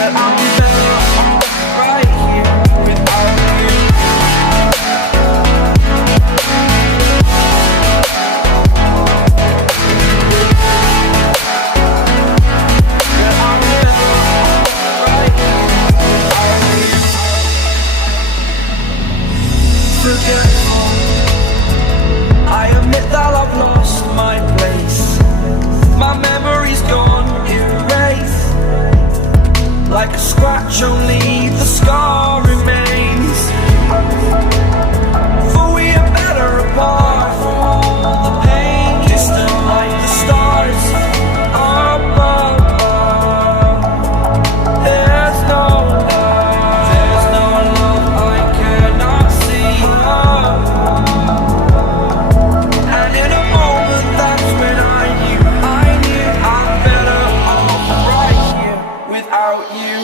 that I'm better off right here without you. That I'm better off right here without you. Forgetful, I admit that I've lost my place. My memory's gone erased. Like a scratch, only the scar remains. For we are better apart from all the pain. Distant like the stars above. There's no love I cannot see. And in a moment, that's when I knew I'm better off right here without you.